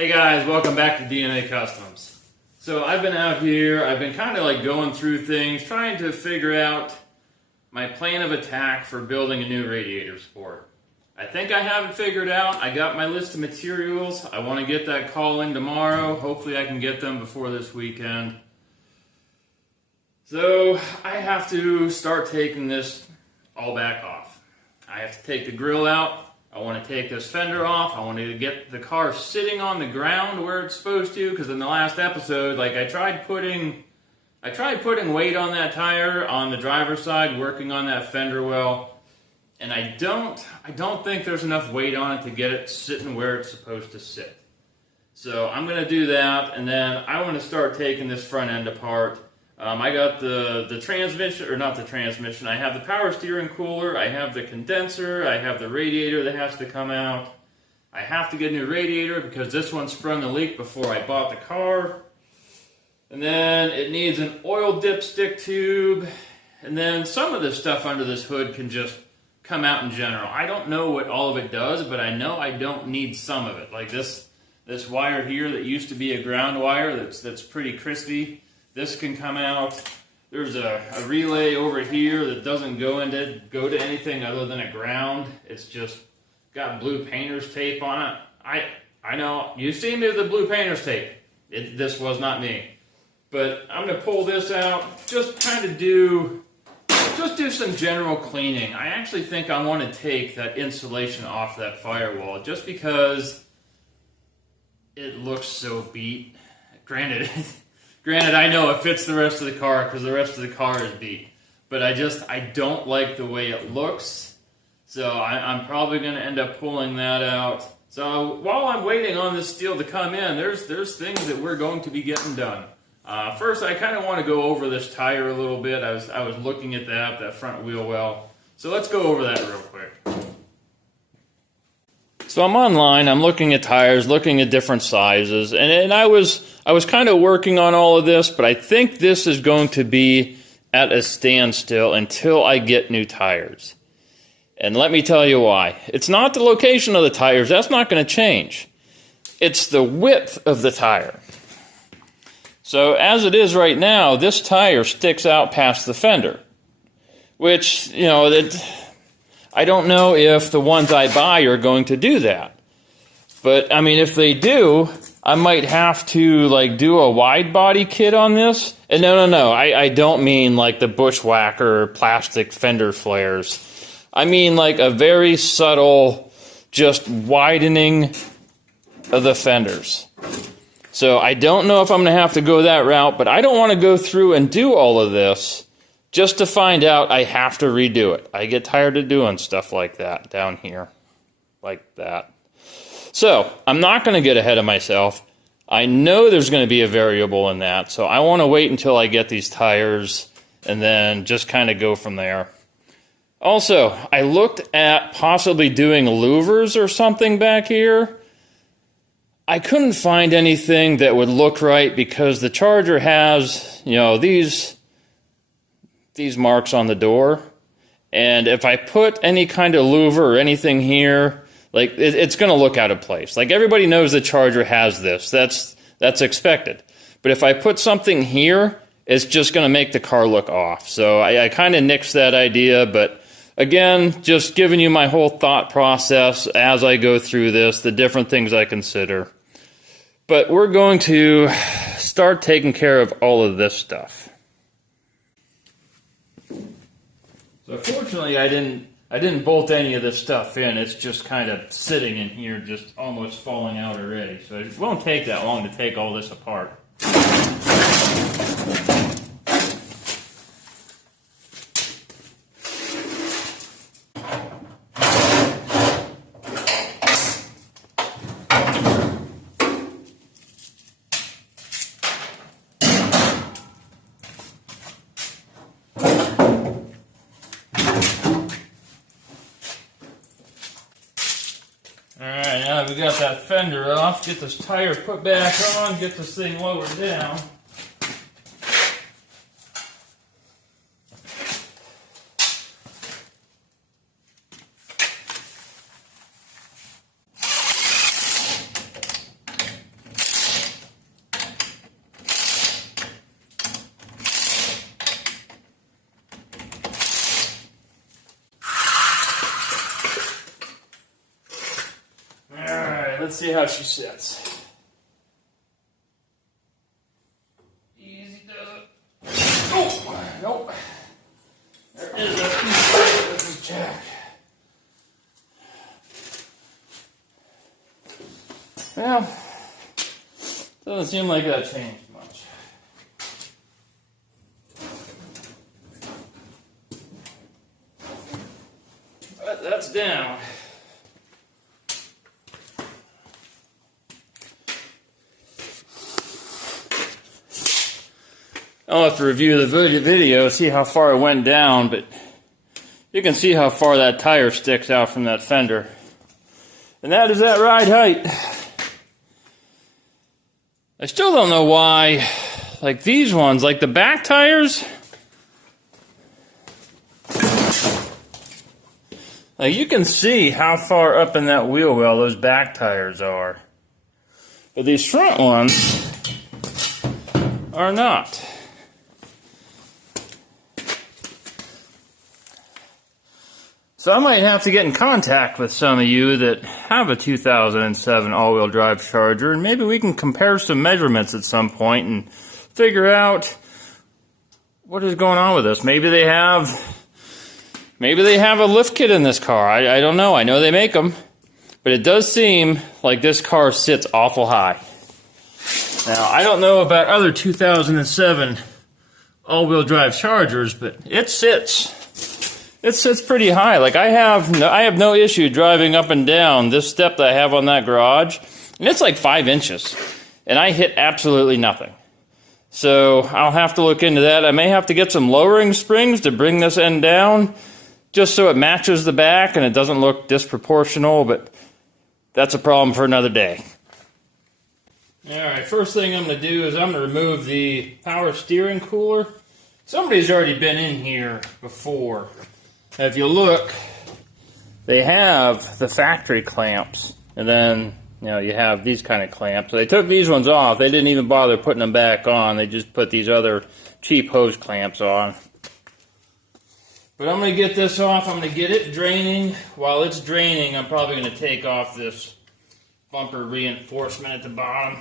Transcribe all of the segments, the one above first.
Hey guys, welcome back to DNA Customs. So I've been out here, I've been kind of like going through things, trying to figure out my plan of attack for building a new radiator support. I think I have it figured out. I got my list of materials. I want to get that call in tomorrow. Hopefully I can get them before this weekend. So I have to start taking this all back off. I have to take the grill out. I want to take this fender off. I want to get the car sitting on the ground where it's supposed to, because in the last episode, like I tried putting weight on that tire on the driver's side, working on that fender well, and I don't think there's enough weight on it to get it sitting where it's supposed to sit. So I'm going to do that, and then I want to start taking this front end apart. I got the transmission, or not the transmission, I have the power steering cooler, I have the condenser, I have the radiator that has to come out. I have to get a new radiator because this one sprung a leak before I bought the car. And then it needs an oil dipstick tube. And then some of the stuff under this hood can just come out in general. I don't know what all of it does, but I know I don't need some of it. Like this wire here that used to be a ground wire that's pretty crispy. This can come out. There's a relay over here that doesn't go to anything other than a ground. It's just got blue painter's tape on it. I know, you see me with the blue painter's tape. This was not me. But I'm going to pull this out, just kind of do some general cleaning. I actually think I want to take that insulation off that firewall just because it looks so beat. Granted, I know it fits the rest of the car because the rest of the car is beat. But I don't like the way it looks. So I'm probably going to end up pulling that out. So while I'm waiting on this steel to come in, there's things that we're going to be getting done. First, I kind of want to go over this tire a little bit. I was looking at that front wheel well. So let's go over that real quick. So I'm online, I'm looking at tires, looking at different sizes, and I was kind of working on all of this, but I think this is going to be at a standstill until I get new tires. And let me tell you why. It's not the location of the tires, that's not going to change. It's the width of the tire. So as it is right now, this tire sticks out past the fender, which, you know, I don't know if the ones I buy are going to do that. But, I mean, if they do, I might have to, like, do a wide body kit on this. And no, I don't mean, like, the bushwhacker plastic fender flares. I mean, like, a very subtle, just widening of the fenders. So I don't know if I'm going to have to go that route, but I don't want to go through and do all of this just to find out I have to redo it. I get tired of doing stuff like that down here. Like that. So, I'm not going to get ahead of myself. I know there's going to be a variable in that, so I want to wait until I get these tires and then just kind of go from there. Also, I looked at possibly doing louvers or something back here. I couldn't find anything that would look right because the Charger has, you know, these marks on the door, and if I put any kind of louver or anything here, like it's going to look out of place. Like everybody knows the Charger has this. That's expected. But if I put something here, it's just going to make the car look off. So I kind of nixed that idea, but again, just giving you my whole thought process as I go through this, the different things I consider. But we're going to start taking care of all of this stuff. So fortunately, I didn't bolt any of this stuff in. It's just kind of sitting in here, just almost falling out already. So it won't take that long to take all this apart. Alright, now that we got that fender off, get this tire put back on, get this thing lowered down. let's see how she sits. Easy does it. Oh, nope. There is a piece of jack. Well, doesn't seem like that changed much. But that's down. I'll have to review the video, see how far it went down, but you can see how far that tire sticks out from that fender. And that is that ride height. I still don't know why, like these ones, like the back tires, like you can see how far up in that wheel well those back tires are. But these front ones are not. So I might have to get in contact with some of you that have a 2007 all-wheel drive Charger, and maybe we can compare some measurements at some point and figure out what is going on with this. Maybe they have a lift kit in this car. I don't know. I know they make them, but it does seem like this car sits awful high. Now, I don't know about other 2007 all-wheel drive Chargers, but it sits. It sits pretty high. Like I have no issue driving up and down this step that I have on that garage, and it's like 5 inches, and I hit absolutely nothing. So I'll have to look into that. I may have to get some lowering springs to bring this end down, just so it matches the back and it doesn't look disproportional, but that's a problem for another day. Alright, first thing I'm going to do is I'm going to remove the power steering cooler. Somebody's already been in here before. If you look, they have the factory clamps, and then you have these kind of clamps. So they took these ones off. They didn't even bother putting them back on. They just put these other cheap hose clamps on. But I'm going to get this off. I'm going to get it draining. While it's draining, I'm probably going to take off this bumper reinforcement at the bottom.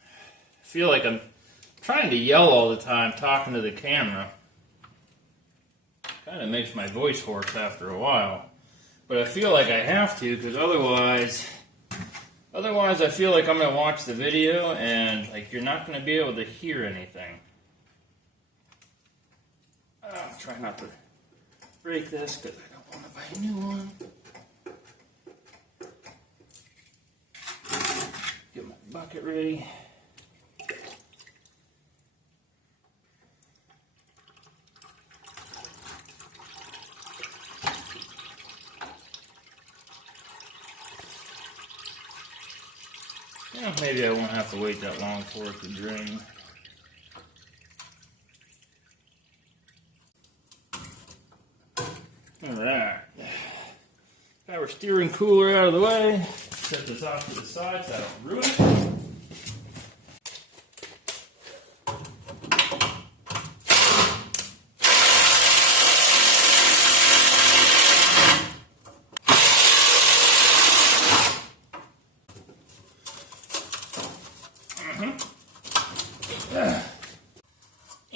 I feel like I'm trying to yell all the time talking to the camera. Kind of makes my voice hoarse after a while. But I feel like I have to, because otherwise I feel like I'm going to watch the video and like you're not going to be able to hear anything. I'll try not to break this because I don't want to buy a new one. Get my bucket ready. Well, maybe I won't have to wait that long for it to drain. Alright. Power steering cooler out of the way. Set this off to the side so I don't ruin it.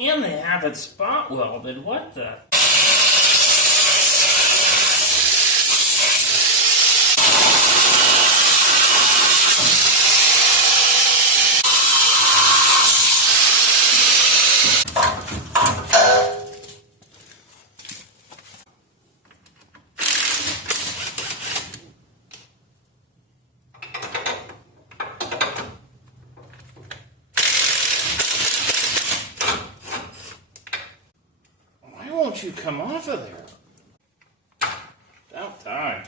And they have it spot welded. What the? Won't you come off of there? About time.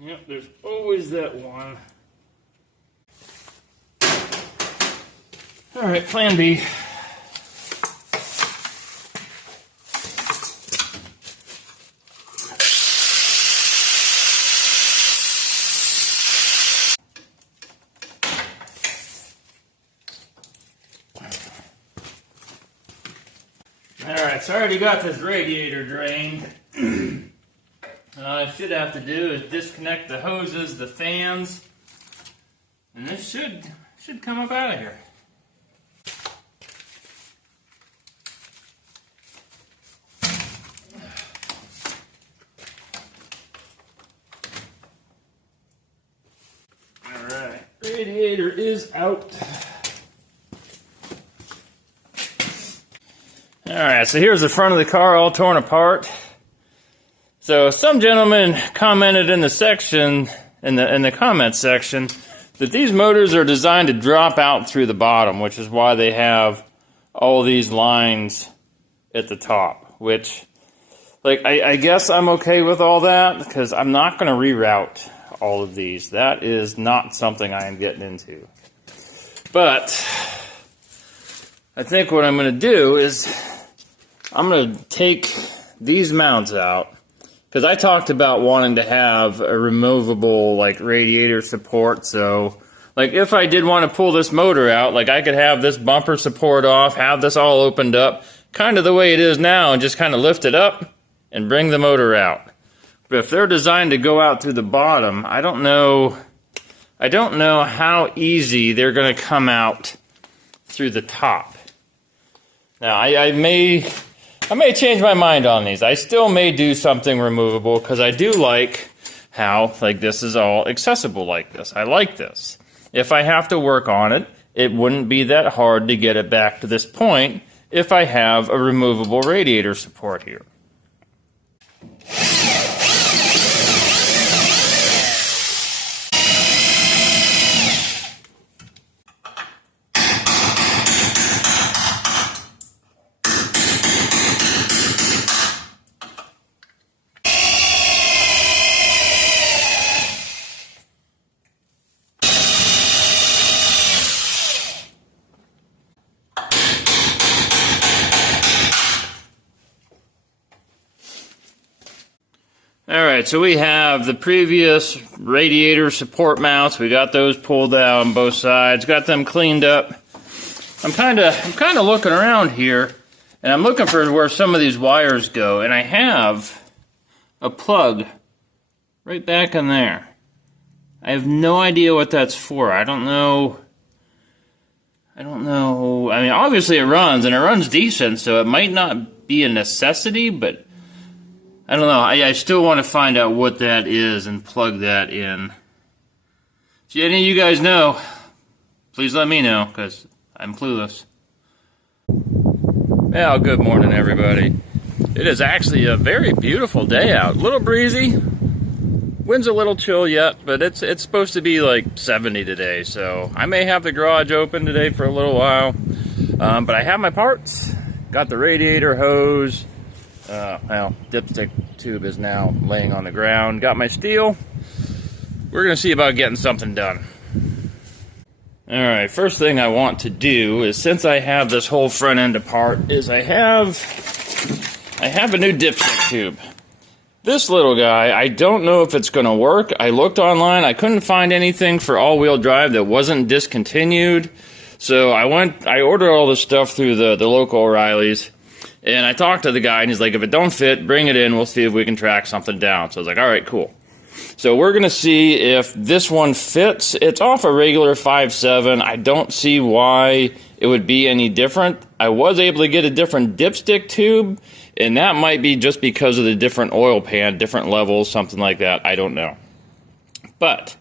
Yep, there's always that one. Alright, plan B. Alright, so I already got this radiator drained. All I should have to do is disconnect the hoses, the fans, and this should come up out of here. Alright, radiator is out. Alright, so here's the front of the car all torn apart. So some gentleman commented in the section, in the comments section, that these motors are designed to drop out through the bottom, which is why they have all these lines at the top, which, like, I guess I'm okay with all that, because I'm not going to reroute all of these. That is not something I am getting into. But I think what I'm going to do is I'm going to take these mounts out, because I talked about wanting to have a removable, like, radiator support. So, like, if I did want to pull this motor out, like, I could have this bumper support off, have this all opened up, kind of the way it is now, and just kind of lift it up and bring the motor out. But if they're designed to go out through the bottom, I don't know how easy they're going to come out through the top. Now, I may change my mind on these. I still may do something removable, because I do like how, like, this is all accessible like this. I like this. If I have to work on it, it wouldn't be that hard to get it back to this point if I have a removable radiator support here. Alright, so we have the previous radiator support mounts. We got those pulled out on both sides, got them cleaned up. I'm kind of looking around here, and I'm looking for where some of these wires go, and I have a plug right back in there. I have no idea what that's for. I don't know. I mean, obviously it runs, and it runs decent, so it might not be a necessity, but I don't know. I still want to find out what that is and plug that in. If any of you guys know, please let me know, because I'm clueless. Well, good morning, everybody. It is actually a very beautiful day out. A little breezy. Wind's a little chill yet, but it's supposed to be like 70 today, so I may have the garage open today for a little while. But I have my parts. Got the radiator hose. Well, dipstick tube is now laying on the ground. Got my steel. We're going to see about getting something done. Alright, first thing I want to do is, since I have this whole front end apart, is I have a new dipstick tube. This little guy, I don't know if it's going to work. I looked online. I couldn't find anything for all-wheel drive that wasn't discontinued. So I ordered all this stuff through the local O'Reilly's. And I talked to the guy, and he's like, if it don't fit, bring it in. We'll see if we can track something down. So I was like, all right, cool. So we're going to see if this one fits. It's off a regular 5.7. I don't see why it would be any different. I was able to get a different dipstick tube, and that might be just because of the different oil pan, different levels, something like that. I don't know. But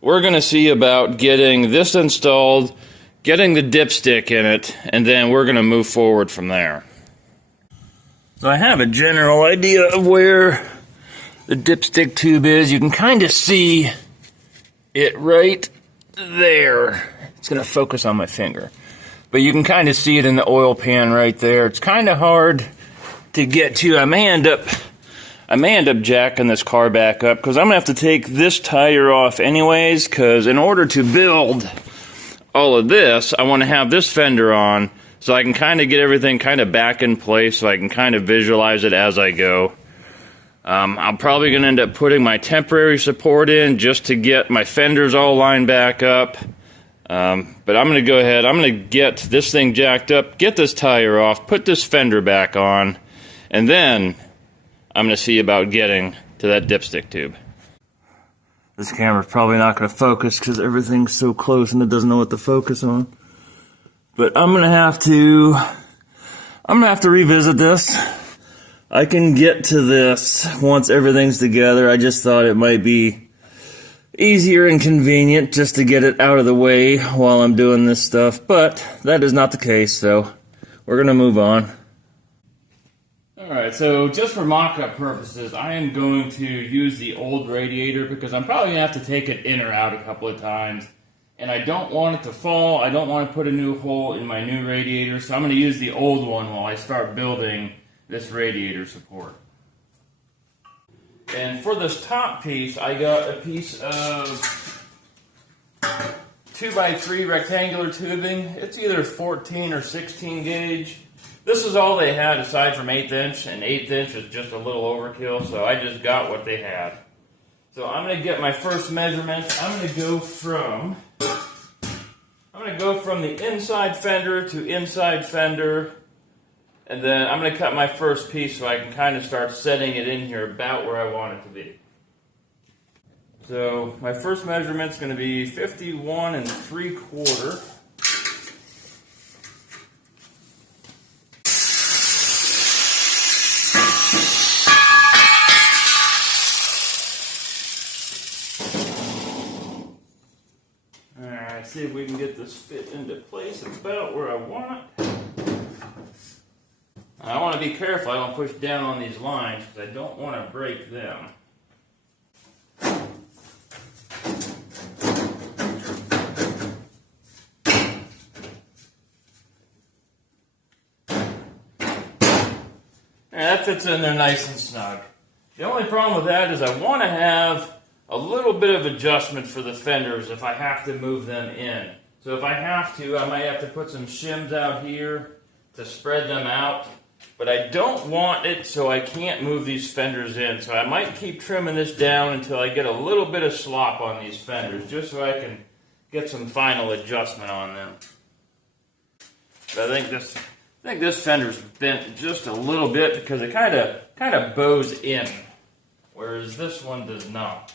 we're going to see about getting this installed, getting the dipstick in it, and then we're going to move forward from there. So I have a general idea of where the dipstick tube is. You can kind of see it right there. It's going to focus on my finger. But you can kind of see it in the oil pan right there. It's kind of hard to get to. I may end up jacking this car back up, because I'm going to have to take this tire off anyways, because in order to build all of this, I want to have this fender on, so I can kind of get everything kind of back in place, so I can kind of visualize it as I go. I'm probably going to end up putting my temporary support in just to get my fenders all lined back up. But I'm going to go ahead, I'm going to get this thing jacked up, get this tire off, put this fender back on, and then I'm going to see about getting to that dipstick tube. This camera's probably not going to focus because everything's so close and it doesn't know what to focus on. But I'm going to have to revisit this. I can get to this once everything's together. I just thought it might be easier and convenient just to get it out of the way while I'm doing this stuff, but that is not the case, so we're going to move on. Alright, so just for mock-up purposes, I am going to use the old radiator because I'm probably going to have to take it in or out a couple of times. And I don't want it to fall, I don't want to put a new hole in my new radiator, so I'm going to use the old one while I start building this radiator support. And for this top piece, I got a piece of 2x3 rectangular tubing. It's either 14 or 16 gauge. This is all they had aside from 1/8 inch, and 1/8 inch is just a little overkill, so I just got what they had. So I'm going to get my first measurements. I'm going to go from the inside fender to inside fender, and then I'm going to cut my first piece so I can kind of start setting it in here about where I want it to be. So my first measurement's going to be 51 3/4. Alright, see if we can get this fit into place about where I want it. I want to be careful I don't push down on these lines because I don't want to break them. That fits in there nice and snug. The only problem with that is I want to have a little bit of adjustment for the fenders if I have to move them in. So if I have to, I might have to put some shims out here to spread them out. But I don't want it so I can't move these fenders in. So I might keep trimming this down until I get a little bit of slop on these fenders, just so I can get some final adjustment on them. But I think this fender's bent just a little bit because it kind of bows in, whereas this one does not.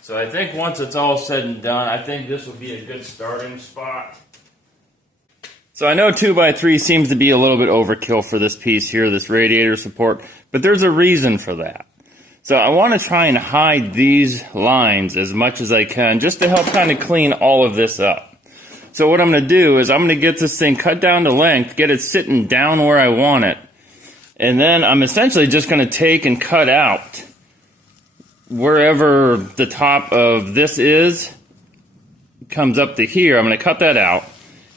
So I think once it's all said and done, I think this will be a good starting spot. So I know 2x3 seems to be a little bit overkill for this piece here, this radiator support, but there's a reason for that. So I want to try and hide these lines as much as I can just to help kind of clean all of this up. So what I'm going to do is I'm going to get this thing cut down to length, get it sitting down where I want it, and then I'm essentially just going to take and cut out wherever the top of this is, comes up to here. I'm going to cut that out.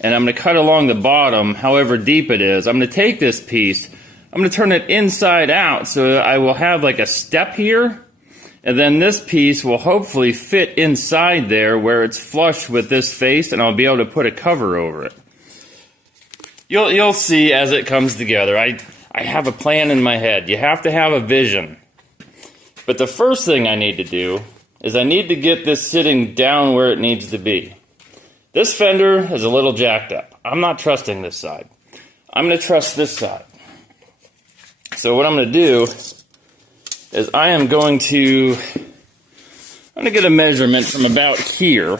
And I'm going to cut along the bottom, however deep it is. I'm going to take this piece, I'm going to turn it inside out so that I will have like a step here. And then this piece will hopefully fit inside there where it's flush with this face, and I'll be able to put a cover over it. You'll see as it comes together. I have a plan in my head. You have to have a vision. But the first thing I need to do is I need to get this sitting down where it needs to be. This fender is a little jacked up. I'm not trusting this side. I'm going to trust this side. So what I'm going to do is I'm going to get a measurement from about here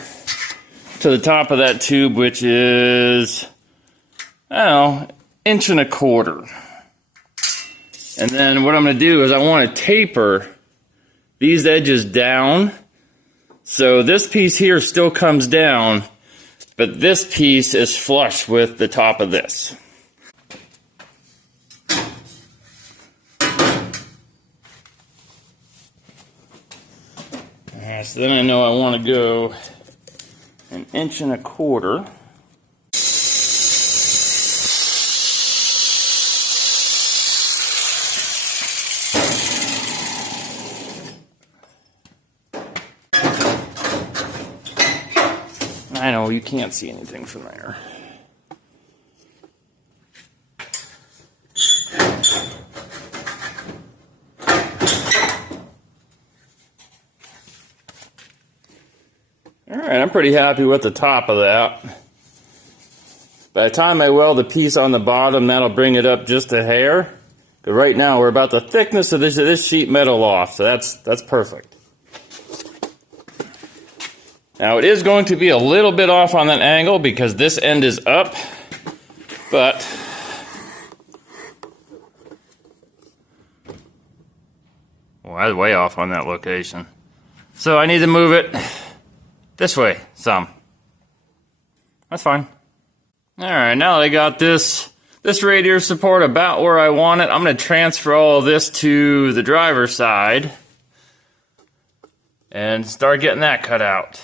to the top of that tube, which is, I don't know, 1.25 inches. And then what I'm going to do is I want to taper these edges down. So this piece here still comes down, but this piece is flush with the top of this. Alright, so then I know I want to go 1.25 inches. I know, you can't see anything from there. Alright, I'm pretty happy with the top of that. By the time I weld the piece on the bottom, that'll bring it up just a hair. But right now, we're about the thickness of this sheet metal off, so that's perfect. Now, it is going to be a little bit off on that angle because this end is up, but well, I was way off on that location. So I need to move it this way some. That's fine. Alright, now that I got this radiator support about where I want it, I'm going to transfer all of this to the driver's side and start getting that cut out.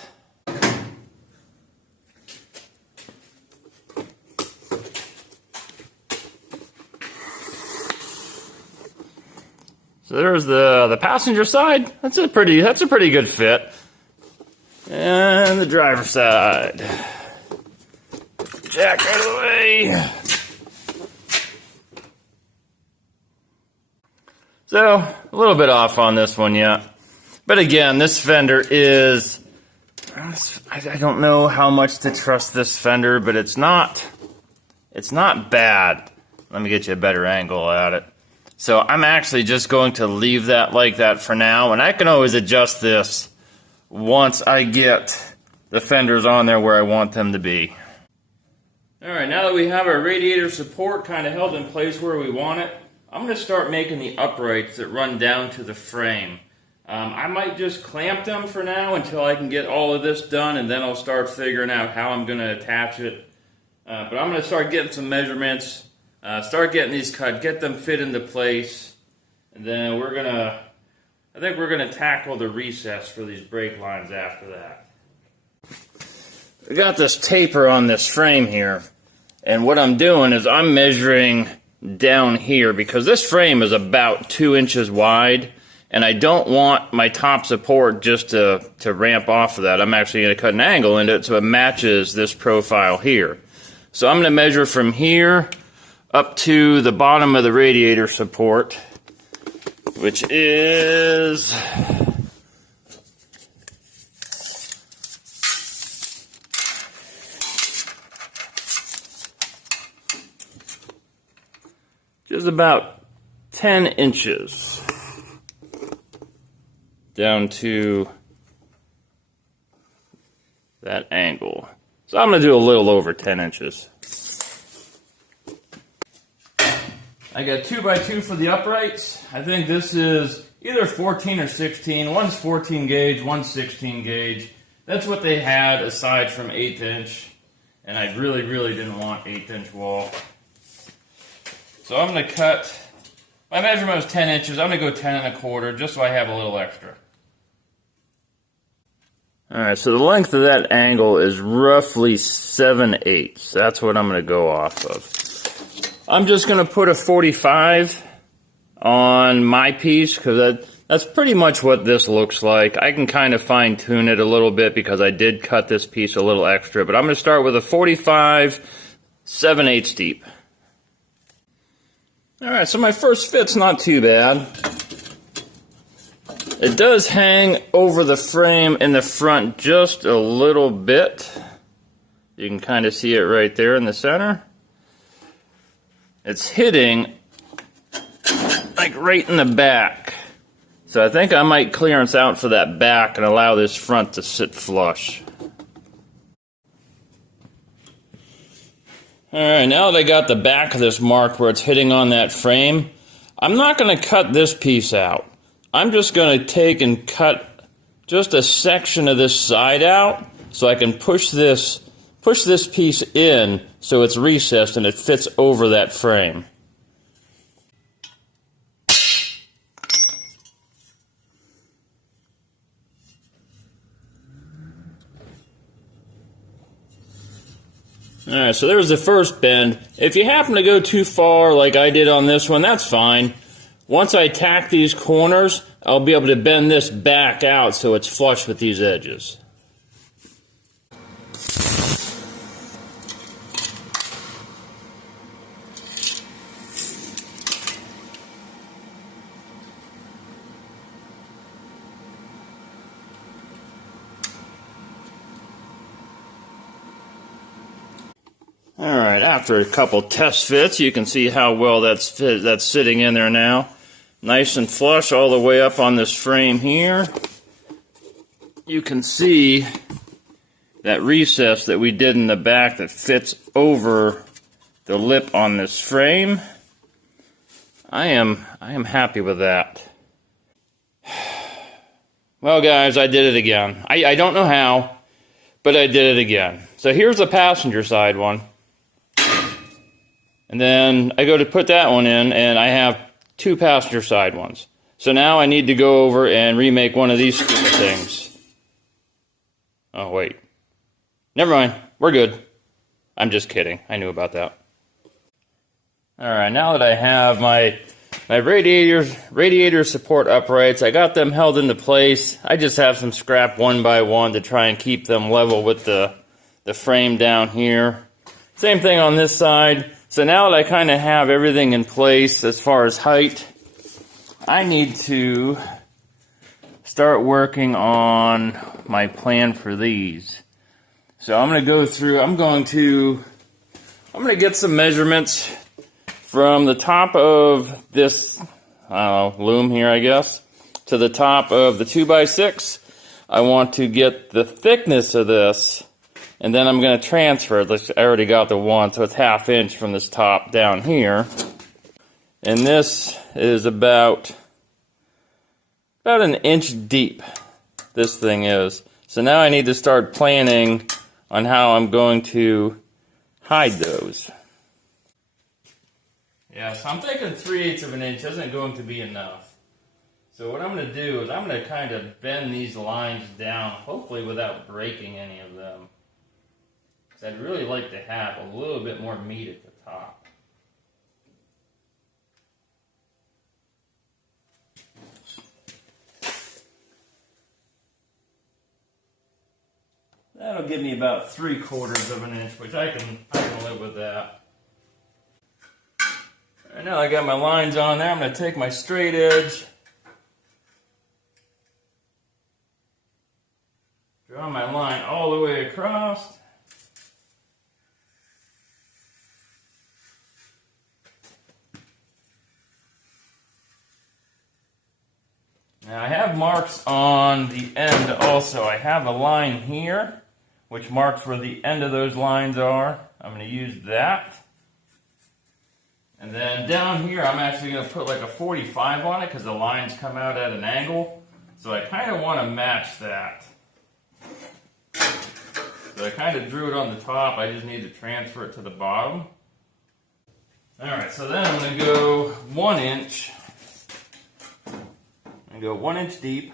So there's the passenger side. That's a pretty good fit. And the driver's side. Jack out of the way. So, a little bit off on this one yet. But again, this fender is, I don't know how much to trust this fender, but it's not bad. Let me get you a better angle at it. So I'm actually just going to leave that like that for now, and I can always adjust this once I get the fenders on there where I want them to be. Alright, now that we have our radiator support kind of held in place where we want it, I'm going to start making the uprights that run down to the frame. I might just clamp them for now until I can get all of this done, and then I'll start figuring out how I'm going to attach it. But I'm going to start getting some measurements, start getting these cut, get them fit into place, and then I think we're going to tackle the recess for these brake lines after that. I got this taper on this frame here, and what I'm doing is I'm measuring down here because this frame is about 2 inches wide, and I don't want my top support just to ramp off of that. I'm actually going to cut an angle into it so it matches this profile here. So I'm going to measure from here up to the bottom of the radiator support, which is just about 10 inches down to that angle. So I'm going to do a little over 10 inches. I got 2x2 for the uprights. I think this is either 14 or 16. One's 14 gauge, one's 16 gauge. That's what they had aside from 1/8 inch. And I really didn't want 1/8 inch wall. So I'm going to cut, my measurement was 10 inches. I'm going to go 10 1/4 just so I have a little extra. Alright, so the length of that angle is roughly 7/8. That's what I'm going to go off of. I'm just going to put a 45 on my piece because that's pretty much what this looks like. I can kind of fine tune it a little bit because I did cut this piece a little extra, but I'm going to start with a 45 7/8 deep. Alright, so my first fit's not too bad. It does hang over the frame in the front just a little bit. You can kind of see it right there in the center. It's hitting like right in the back. So I think I might clearance out for that back and allow this front to sit flush. Alright, now that I got the back of this marked where it's hitting on that frame, I'm not going to cut this piece out. I'm just going to take and cut just a section of this side out so I can push this piece in so it's recessed and it fits over that frame. Alright, so there's the first bend. If you happen to go too far like I did on this one, that's fine. Once I tack these corners, I'll be able to bend this back out so it's flush with these edges. Alright, after a couple test fits, you can see how well that's sitting in there now. Nice and flush all the way up on this frame here. You can see that recess that we did in the back that fits over the lip on this frame. I am happy with that. Well, guys, I did it again. I don't know how, but I did it again. So here's the passenger side one. And then I go to put that one in, and I have two passenger side ones. So now I need to go over and remake one of these stupid things. Oh, wait. Never mind. We're good. I'm just kidding. I knew about that. Alright, now that I have my radiator support uprights, I got them held into place. I just have some scrap one by one to try and keep them level with the frame down here. Same thing on this side. So now that I kind of have everything in place as far as height, I need to start working on my plan for these. So I'm going to go through, I'm going to get some measurements from the top of this, I don't know, loom here, I guess, to the top of the 2x6. I want to get the thickness of this, and then I'm going to transfer it. I already got the one, so it's 1/2 inch from this top down here. And this is about 1 inch deep, this thing is. So now I need to start planning on how I'm going to hide those. Yeah, so I'm thinking 3/8 of an inch isn't going to be enough. So what I'm going to do is I'm going to kind of bend these lines down, hopefully without breaking any of them. I'd really like to have a little bit more meat at the top. That'll give me about 3/4 of an inch, which I can live with that. Alright, now I got my lines on there. I'm going to take my straight edge, draw my line all the way across. Now I have marks on the end also. I have a line here, which marks where the end of those lines are. I'm going to use that. And then down here, I'm actually going to put like a 45 on it because the lines come out at an angle. So I kind of want to match that. So I kind of drew it on the top. I just need to transfer it to the bottom. Alright, so then I'm going to go 1 inch. And go 1 inch deep.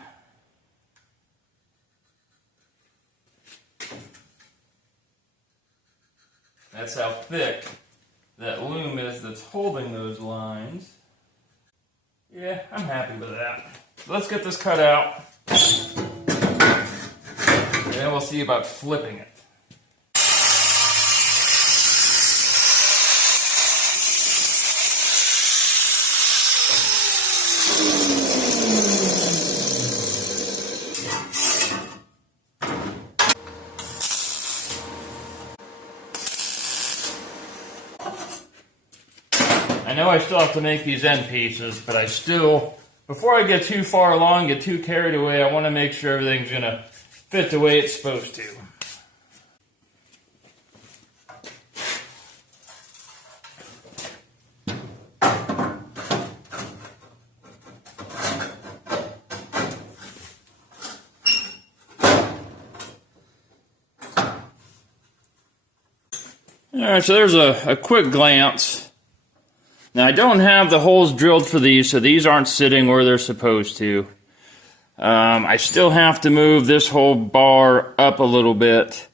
That's how thick that loom is that's holding those lines. Yeah, I'm happy with that. So let's get this cut out. And then we'll see about flipping it. I know I still have to make these end pieces, but before I get too far along, get too carried away, I want to make sure everything's going to fit the way it's supposed to. Alright, so there's a quick glance. Now I don't have the holes drilled for these, so these aren't sitting where they're supposed to. I still have to move this whole bar up a little bit,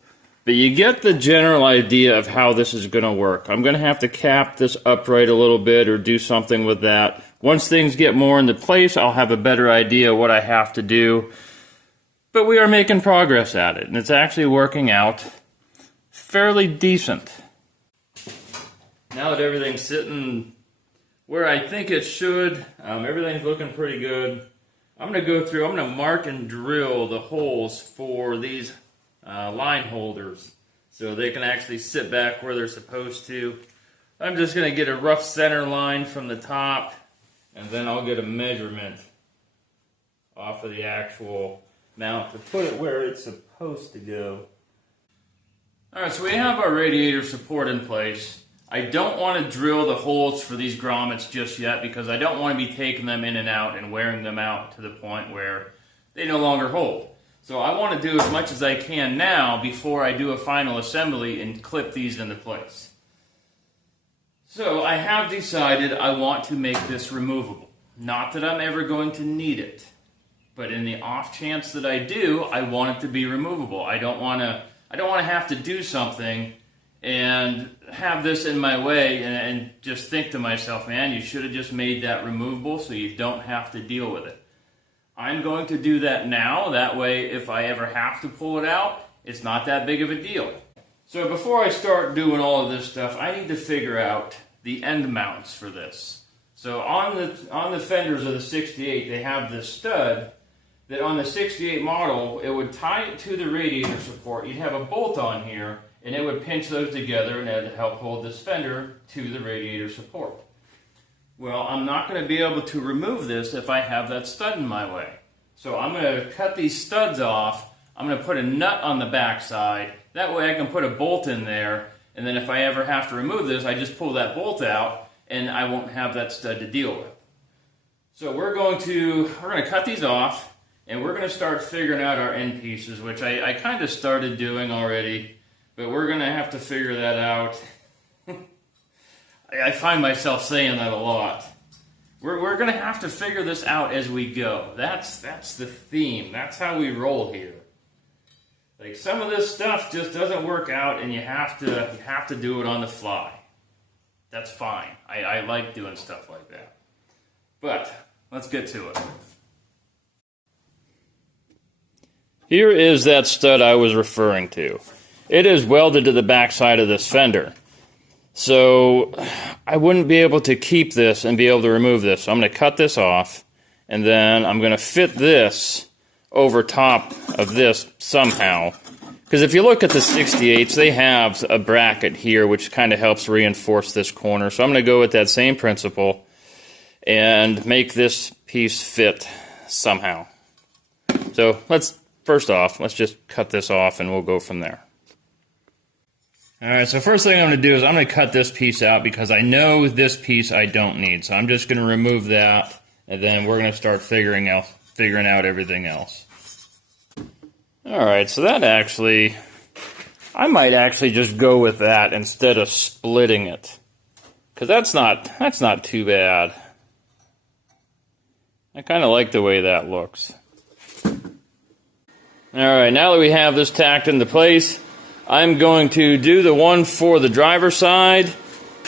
but you get the general idea of how this is going to work. I'm going to have to cap this upright a little bit or do something with that. Once things get more into place, I'll have a better idea what I have to do. But we are making progress at it, and it's actually working out fairly decent. Now that everything's sitting where I think it should, everything's looking pretty good. I'm going to go through, I'm going to mark and drill the holes for these line holders. so they can actually sit back where they're supposed to. I'm just going to get a rough center line from the top, and then I'll get a measurement off of the actual mount to put it where it's supposed to go. Alright, so we have our radiator support in place. I don't want to drill the holes for these grommets just yet because I don't want to be taking them in and out and wearing them out to the point where they no longer hold. So I want to do as much as I can now before I do a final assembly and clip these into place. So I have decided I want to make this removable. Not that I'm ever going to need it, but in the off chance that I do, I want it to be removable. I don't want to have to do something and have this in my way and just think to myself, man, you should have just made that removable so you don't have to deal with it. I'm going to do that now. That way, if I ever have to pull it out, it's not that big of a deal. So before I start doing all of this stuff, I need to figure out the end mounts for this. So on the fenders of the 68, they have this stud that on the 68 model, it would tie it to the radiator support. You'd have a bolt on here, and it would pinch those together, and it would help hold this fender to the radiator support. Well, I'm not going to be able to remove this if I have that stud in my way. So I'm going to cut these studs off. I'm going to put a nut on the back side. That way I can put a bolt in there, and then if I ever have to remove this, I just pull that bolt out, and I won't have that stud to deal with. So we're going to cut these off, and we're going to start figuring out our end pieces, which I kind of started doing already, but we're going to have to figure that out. I find myself saying that a lot. We're going to have to figure this out as we go. That's the theme. That's how we roll here. Like, some of this stuff just doesn't work out, and you have to do it on the fly. That's fine. I like doing stuff like that. But let's get to it. Here is that stud I was referring to. It is welded to the back side of this fender. So I wouldn't be able to keep this and be able to remove this. So I'm going to cut this off, and then I'm going to fit this over top of this somehow. Because if you look at the 68s, they have a bracket here which kind of helps reinforce this corner. So I'm going to go with that same principle and make this piece fit somehow. So first off, let's just cut this off and we'll go from there. Alright, so first thing I'm going to do is I'm going to cut this piece out because I know this piece I don't need. So I'm just going to remove that, and then we're going to start figuring out everything else. Alright, so that actually, I might actually just go with that instead of splitting it. Because that's not too bad. I kind of like the way that looks. Alright, now that we have this tacked into place, I'm going to do the one for the driver's side,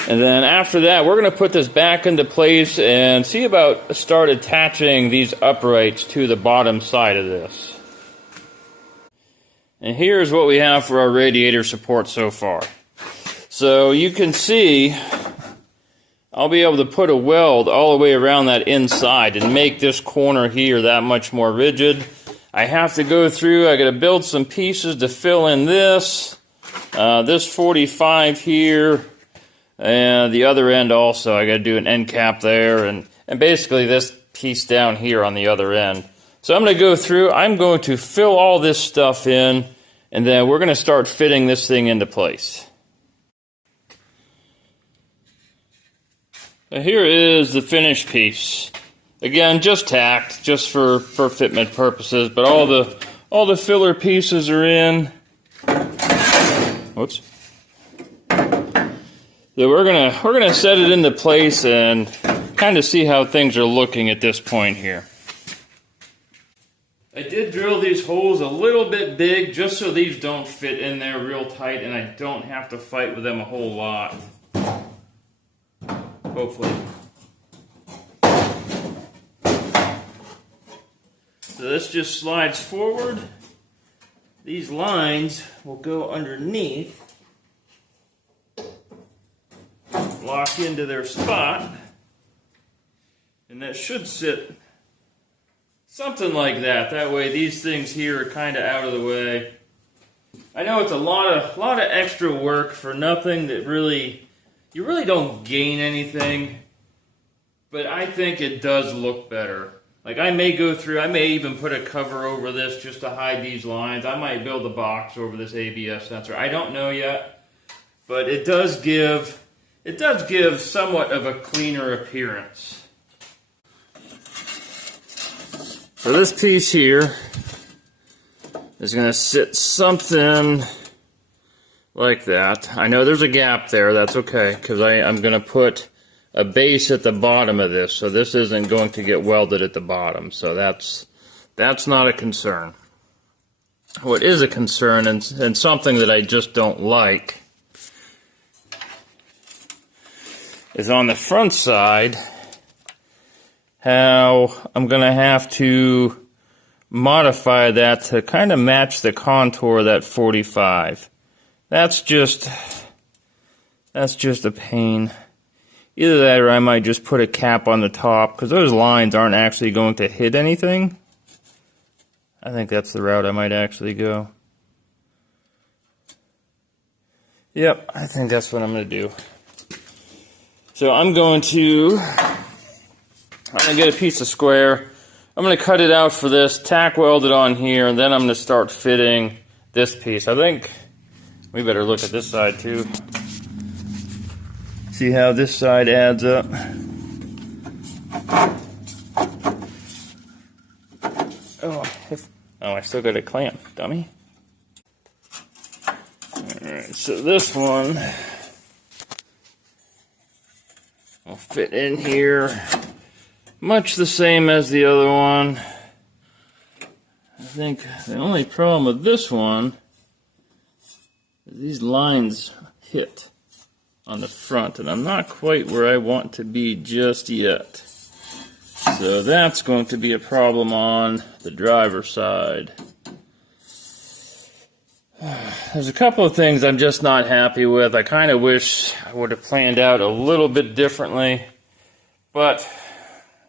and then after that we're going to put this back into place and see about start attaching these uprights to the bottom side of this. And here's what we have for our radiator support so far. So you can see I'll be able to put a weld all the way around that inside and make this corner here that much more rigid. I have to go through, I got to build some pieces to fill in this 45 here, and the other end also. I got to do an end cap there, and basically this piece down here on the other end. So I'm going to go through, I'm going to fill all this stuff in, and then we're going to start fitting this thing into place. Now here is the finished piece. Again, just tacked, just for fitment purposes, but all the filler pieces are in. Whoops. So we're gonna set it into place and kind of see how things are looking at this point here. I did drill these holes a little bit big just so these don't fit in there real tight and I don't have to fight with them a whole lot. Hopefully. So this just slides forward. These lines will go underneath, lock into their spot, and that should sit something like that. That way these things here are kind of out of the way. I know it's a lot of extra work for nothing that you really don't gain anything, but I think it does look better. Like I may even put a cover over this just to hide these lines. I might build a box over this ABS sensor. I don't know yet, but it does give somewhat of a cleaner appearance. For this piece here, is going to sit something like that. I know there's a gap there, that's okay, because I'm going to put a base at the bottom of this, so this isn't going to get welded at the bottom, so that's not a concern. What is a concern, and something that I just don't like, is on the front side, how I'm going to have to modify that to kind of match the contour of that 45. That's just a pain. Either that or I might just put a cap on the top, because those lines aren't actually going to hit anything. I think that's the route I might actually go. Yep, I think that's what I'm going to do. So I'm going to get a piece of square. I'm going to cut it out for this, tack weld it on here, and then I'm going to start fitting this piece. I think we better look at this side too. See how this side adds up. Oh, I still got a clamp, dummy. Alright, so this one will fit in here. Much the same as the other one. I think the only problem with this one is these lines hit on the front, and I'm not quite where I want to be just yet. So that's going to be a problem on the driver's side. There's a couple of things I'm just not happy with. I kind of wish I would have planned out a little bit differently, but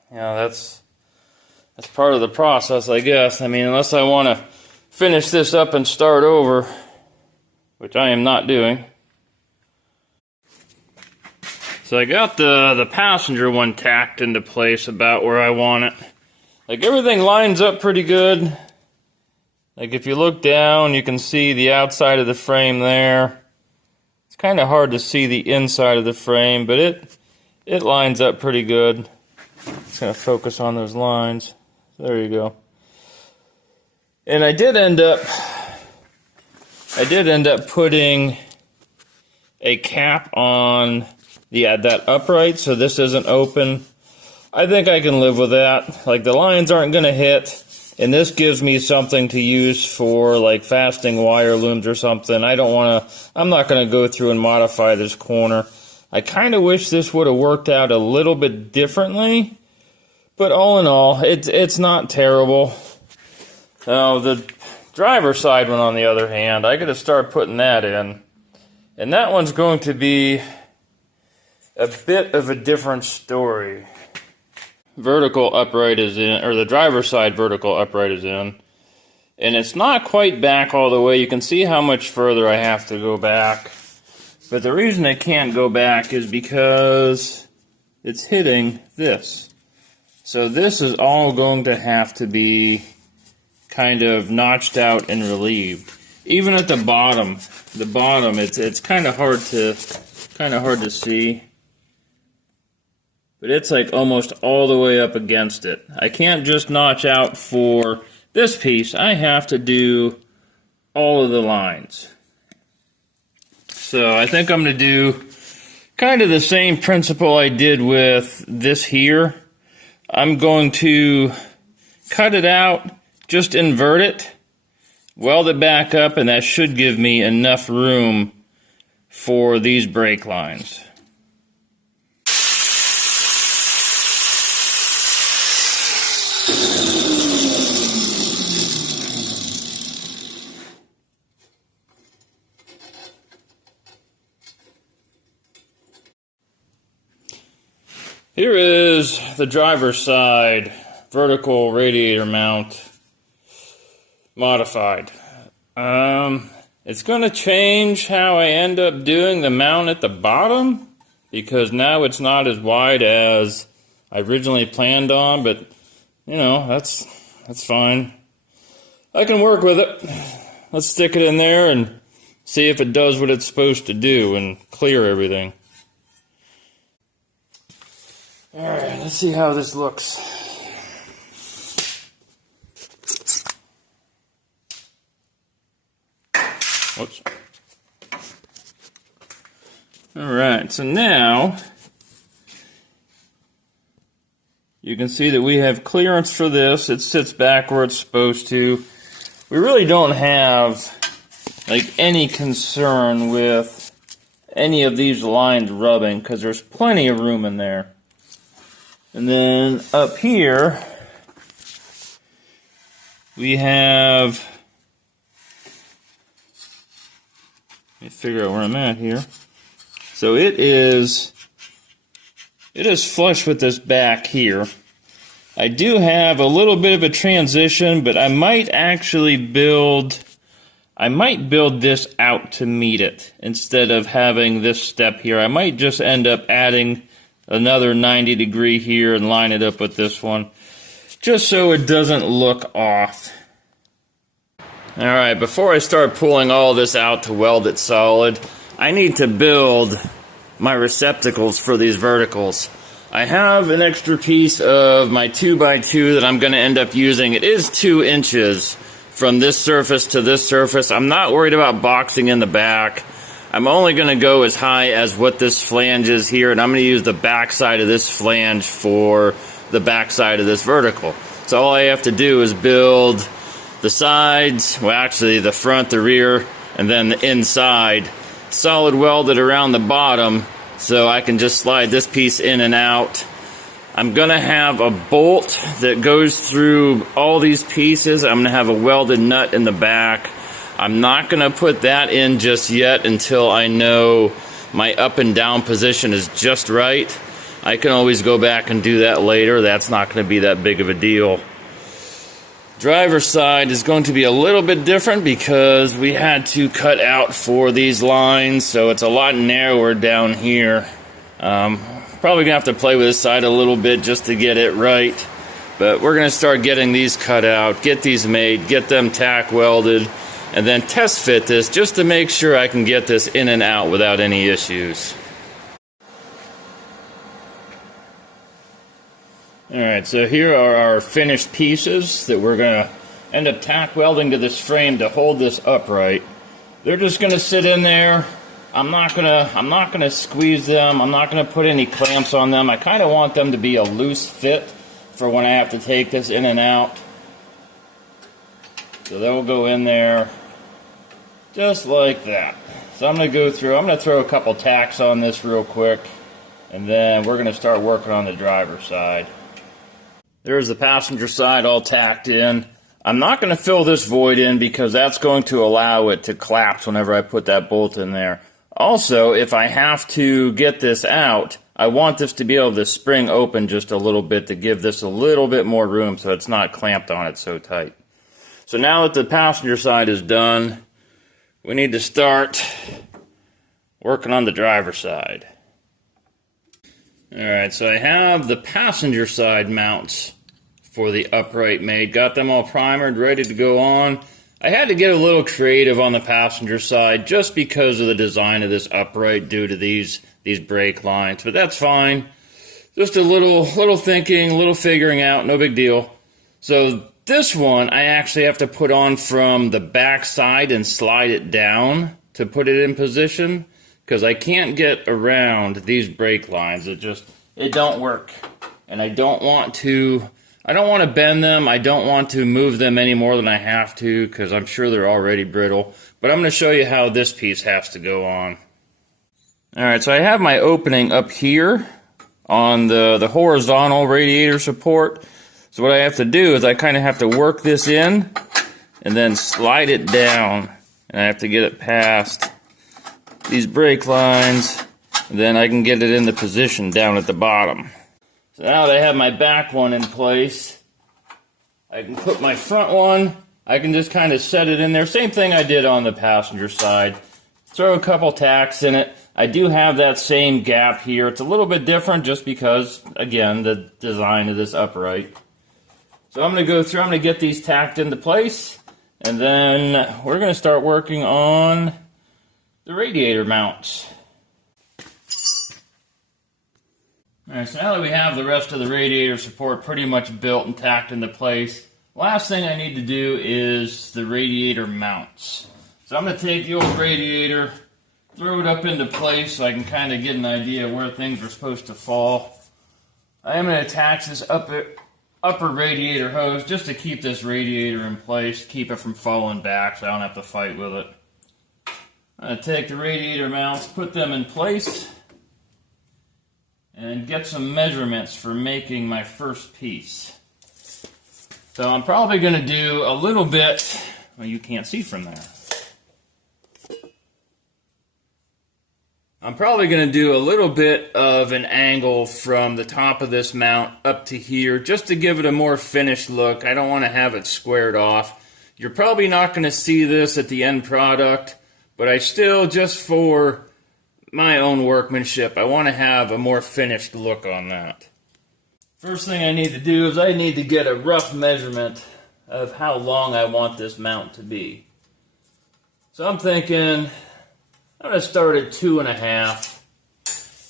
you know, that's part of the process, I guess. I mean, unless I want to finish this up and start over, which I am not doing. So I got the passenger one tacked into place about where I want it. Like, everything lines up pretty good. Like, if you look down, you can see the outside of the frame there. It's kind of hard to see the inside of the frame, but it lines up pretty good. Just going to focus on those lines. There you go. And I did end up putting a cap on that upright, so this isn't open. I think I can live with that. Like, the lines aren't going to hit, and this gives me something to use for like fastening wire looms or something. I'm not going to go through and modify this corner. I kind of wish this would have worked out a little bit differently, but all in all, it's not terrible. Now, the driver's side one, on the other hand, I got to start putting that in, and that one's going to be a bit of a different story. Vertical upright is in, or the driver's side vertical upright is in, and it's not quite back all the way. You can see how much further I have to go back, but the reason I can't go back is because it's hitting this. So this is all going to have to be kind of notched out and relieved. Even at the bottom, it's kind of hard to see. But it's like almost all the way up against it. I can't just notch out for this piece. I have to do all of the lines. So I think I'm going to do kind of the same principle I did with this here. I'm going to cut it out, just invert it, weld it back up, and that should give me enough room for these brake lines. Here is the driver's side vertical radiator mount modified. It's going to change how I end up doing the mount at the bottom, because now it's not as wide as I originally planned on, but you know, that's fine. I can work with it. Let's stick it in there and see if it does what it's supposed to do and clear everything. Alright, let's see how this looks. Whoops. Alright, so now you can see that we have clearance for this. It sits back where it's supposed to. We really don't have like any concern with any of these lines rubbing because there's plenty of room in there. And then up here we have, let me figure out where I'm at here. So it is flush with this back here. I do have a little bit of a transition, but I might actually build this out to meet it instead of having this step here. I might just end up adding another 90-degree here and line it up with this one, just so it doesn't look off. Alright, before I start pulling all this out to weld it solid, I need to build my receptacles for these verticals. I have an extra piece of my 2x2 that I'm going to end up using. It is 2 inches from this surface to this surface. I'm not worried about boxing in the back. I'm only going to go as high as what this flange is here, and I'm going to use the back side of this flange for the back side of this vertical. So all I have to do is build the sides, well actually the front, the rear, and then the inside, solid welded around the bottom, so I can just slide this piece in and out. I'm going to have a bolt that goes through all these pieces. I'm going to have a welded nut in the back. I'm not going to put that in just yet until I know my up and down position is just right. I can always go back and do that later. That's not going to be that big of a deal. Driver's side is going to be a little bit different because we had to cut out for these lines, so it's a lot narrower down here. Probably going to have to play with this side a little bit just to get it right. But we're going to start getting these cut out, get these made, get them tack welded, and then test fit this just to make sure I can get this in and out without any issues. Alright, so here are our finished pieces that we're going to end up tack welding to this frame to hold this upright. They're just going to sit in there. I'm not gonna squeeze them. I'm not gonna put any clamps on them. I kind of want them to be a loose fit for when I have to take this in and out. So they'll go in there just like that. So I'm gonna go through. I'm gonna throw a couple tacks on this real quick, and then we're gonna start working on the driver's side. There's the passenger side all tacked in. I'm not going to fill this void in because that's going to allow it to collapse whenever I put that bolt in there. Also, if I have to get this out, I want this to be able to spring open just a little bit to give this a little bit more room so it's not clamped on it so tight. So now that the passenger side is done, we need to start working on the driver's side. Alright, so I have the passenger side mounts for the upright made. Got them all primered, ready to go on. I had to get a little creative on the passenger side just because of the design of this upright due to these brake lines, but that's fine. Just a little thinking, a little figuring out, no big deal. So this one I actually have to put on from the back side and slide it down to put it in position because I can't get around these brake lines. It don't work, and I don't want to bend them. I don't want to move them any more than I have to because I'm sure they're already brittle. But I'm going to show you how this piece has to go on. Alright, so I have my opening up here on the horizontal radiator support. So what I have to do is I kind of have to work this in and then slide it down. And I have to get it past these brake lines. And then I can get it in the position down at the bottom. So now that I have my back one in place, I can put my front one I can just kind of set it in there. Same thing I did on the passenger side. Throw a couple tacks in it. I do have that same gap here. It's a little bit different just because, again, the design of this upright. So I'm going to go through, I'm going to get these tacked into place, and then we're going to start working on the radiator mounts. Alright, so now that we have the rest of the radiator support pretty much built and tacked into place, last thing I need to do is the radiator mounts. So I'm going to take the old radiator, throw it up into place so I can kind of get an idea where things are supposed to fall. I am going to attach this upper radiator hose just to keep this radiator in place, keep it from falling back so I don't have to fight with it. I'm going to take the radiator mounts, put them in place, and get some measurements for making my first piece. So I'm probably going to do a little bit, well, you can't see from there. I'm probably going to do a little bit of an angle from the top of this mount up to here just to give it a more finished look. I don't want to have it squared off. You're probably not going to see this at the end product, but I still, just for my own workmanship, I want to have a more finished look on that. First thing I need to do is I need to get a rough measurement of how long I want this mount to be. So I'm thinking I'm going to start at 2.5,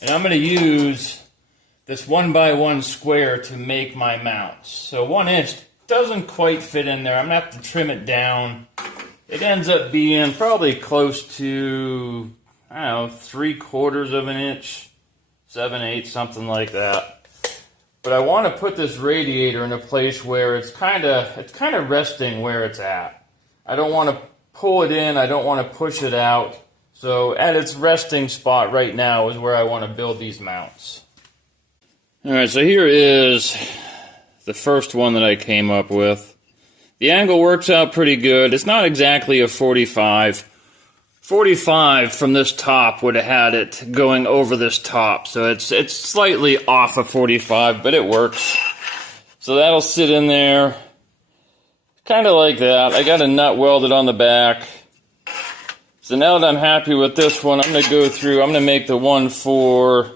and I'm going to use this 1x1 square to make my mounts. So 1 inch doesn't quite fit in there. I'm going to have to trim it down. It ends up being probably close to, I don't know, 3/4 of an inch, 7/8, something like that. But I want to put this radiator in a place where it's kind of resting where it's at. I don't want to pull it in. I don't want to push it out. So at its resting spot right now is where I want to build these mounts. Alright, so here is the first one that I came up with. The angle works out pretty good. It's not exactly a 45. 45 from this top would have had it going over this top. So it's slightly off of 45, but it works. So that'll sit in there. Kind of like that. I got a nut welded on the back. So now that I'm happy with this one, I'm going to go through, I'm going to make the one for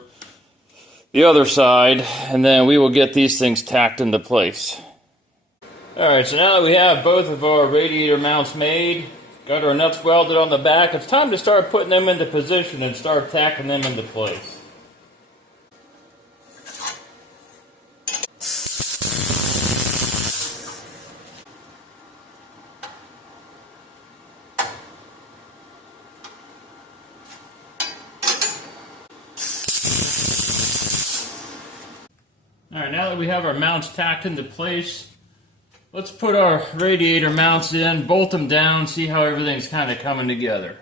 the other side, and then we will get these things tacked into place. Alright, so now that we have both of our radiator mounts made, got our nuts welded on the back, it's time to start putting them into position and start tacking them into place. Alright, now that we have our mounts tacked into place, let's put our radiator mounts in, bolt them down, see how everything's kind of coming together.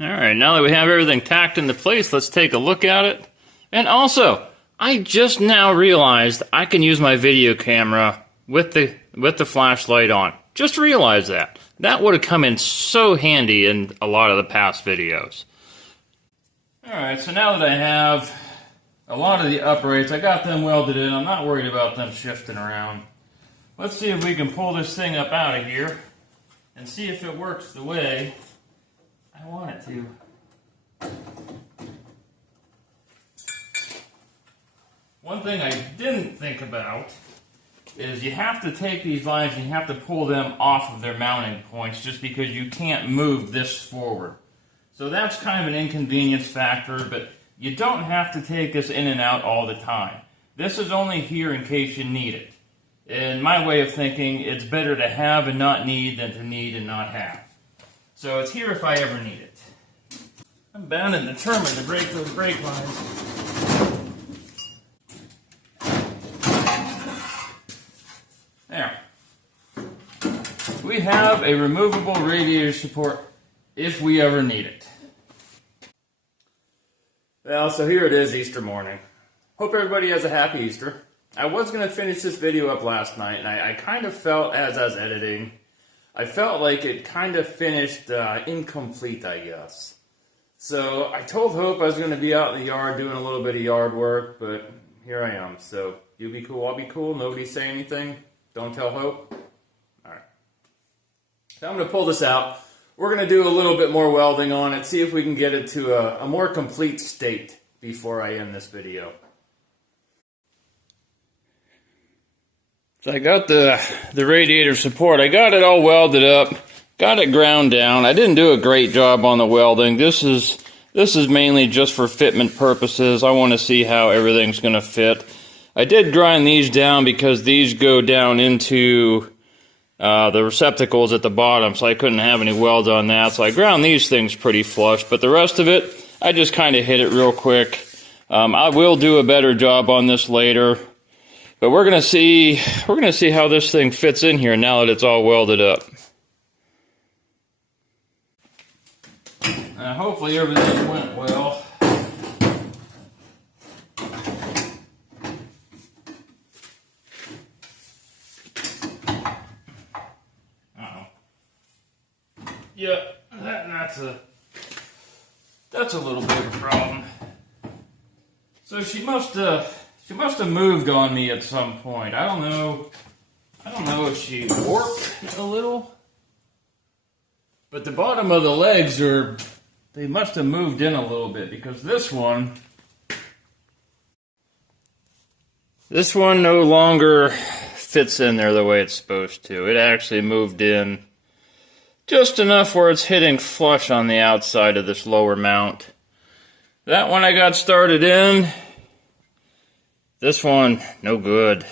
Alright, now that we have everything tacked into place, let's take a look at it. And also, I just now realized I can use my video camera with the flashlight on. Just realized that. That would have come in so handy in a lot of the past videos. Alright, so now that I have a lot of the uprights, I got them welded in. I'm not worried about them shifting around. Let's see if we can pull this thing up out of here and see if it works the way I want it to. One thing I didn't think about is you have to take these lines and you have to pull them off of their mounting points just because you can't move this forward. So that's kind of an inconvenience factor, but you don't have to take this in and out all the time. This is only here in case you need it. In my way of thinking, it's better to have and not need than to need and not have. So it's here if I ever need it. I'm bound and determined to break those brake lines. There. We have a removable radiator support if we ever need it. Well, so here it is, Easter morning. Hope everybody has a happy Easter. I was going to finish this video up last night, and I kind of felt as I was editing, I felt like it kind of finished incomplete, I guess. So I told Hope I was going to be out in the yard doing a little bit of yard work, but here I am. So you be cool, I'll be cool. Nobody say anything. Don't tell Hope. All right. So I'm going to pull this out. We're going to do a little bit more welding on it, see if we can get it to a more complete state before I end this video. So I got the radiator support. I got it all welded up, got it ground down. I didn't do a great job on the welding. This is mainly just for fitment purposes. I want to see how everything's going to fit. I did grind these down because these go down into the receptacles at the bottom, so I couldn't have any weld on that. So I ground these things pretty flush, but the rest of it, I just kind of hit it real quick. I will do a better job on this later. But we're gonna see how this thing fits in here now that it's all welded up. Hopefully everything went well. Uh-oh. Yeah, that's a little bit of a problem. So she must have moved on me at some point. I don't know if she warped a little. But the bottom of the legs they must have moved in a little bit, because this one no longer fits in there the way it's supposed to. It actually moved in just enough where it's hitting flush on the outside of this lower mount. That one I got started in. This one, no good.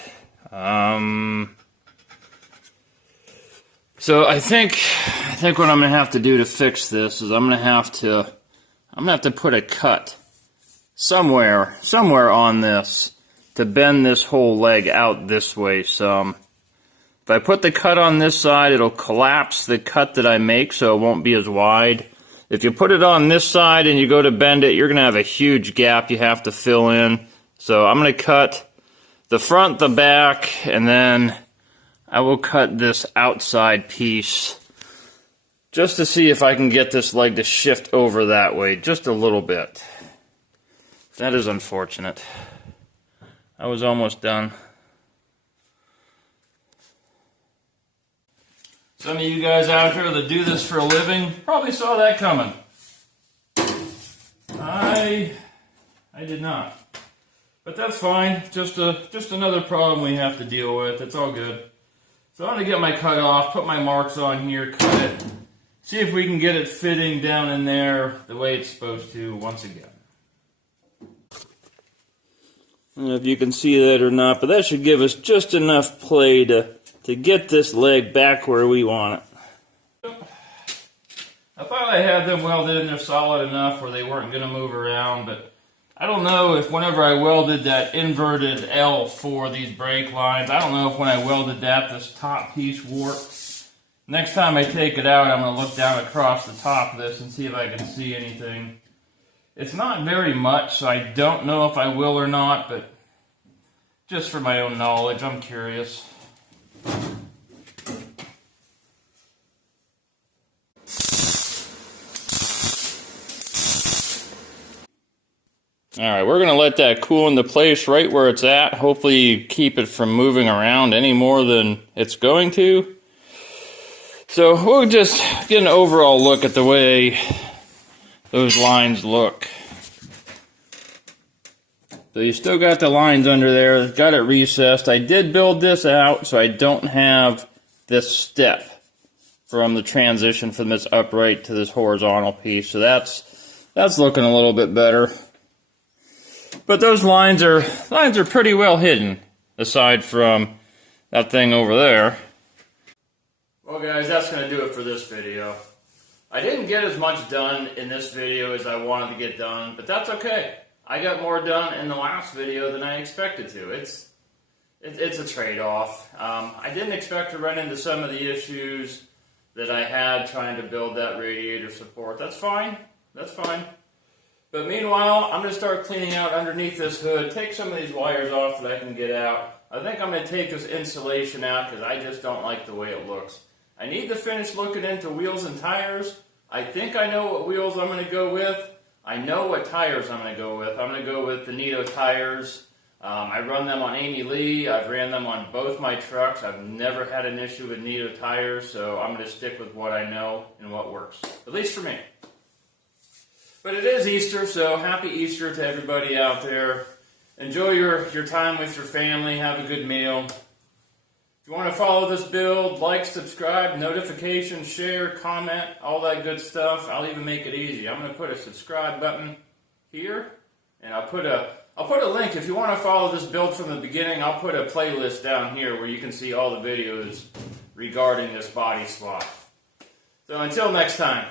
So I think what I'm gonna have to do to fix this is I'm gonna have to put a cut somewhere on this to bend this whole leg out this way some. If I put the cut on this side, it'll collapse the cut that I make, so it won't be as wide. If you put it on this side and you go to bend it, you're gonna have a huge gap you have to fill in. So I'm going to cut the front, the back, and then I will cut this outside piece just to see if I can get this leg to shift over that way just a little bit. That is unfortunate. I was almost done. Some of you guys out here that do this for a living probably saw that coming. I did not. But that's fine. Just another problem we have to deal with. It's all good. So I'm going to get my cut off, put my marks on here, cut it, see if we can get it fitting down in there the way it's supposed to once again. I don't know if you can see that or not, but that should give us just enough play to get this leg back where we want it. I thought I had them welded in there solid enough where they weren't going to move around, but I don't know if whenever I welded that inverted L for these brake lines, I don't know if when I welded that, this top piece warped. Next time I take it out, I'm going to look down across the top of this and see if I can see anything. It's not very much, so I don't know if I will or not, but just for my own knowledge, I'm curious. Alright, we're going to let that cool into place right where it's at. Hopefully keep it from moving around any more than it's going to. So we'll just get an overall look at the way those lines look. So you still got the lines under there, got it recessed. I did build this out so I don't have this step from the transition from this upright to this horizontal piece. So that's looking a little bit better. But those lines are pretty well hidden, aside from that thing over there. Well guys, that's going to do it for this video. I didn't get as much done in this video as I wanted to get done, but that's okay. I got more done in the last video than I expected to. It's a trade-off. I didn't expect to run into some of the issues that I had trying to build that radiator support. That's fine. That's fine. But meanwhile, I'm going to start cleaning out underneath this hood, take some of these wires off that I can get out. I think I'm going to take this insulation out because I just don't like the way it looks. I need to finish looking into wheels and tires. I think I know what wheels I'm going to go with. I know what tires I'm going to go with. I'm going to go with the Nito tires. I run them on Amy Lee. I've ran them on both my trucks. I've never had an issue with Nito tires, so I'm going to stick with what I know and what works, at least for me. But it is Easter, so happy Easter to everybody out there. Enjoy your time with your family. Have a good meal. If you want to follow this build, like, subscribe, notifications, share, comment, all that good stuff. I'll even make it easy. I'm going to put a subscribe button here, and I'll put a link. If you want to follow this build from the beginning, I'll put a playlist down here where you can see all the videos regarding this body swap. So until next time.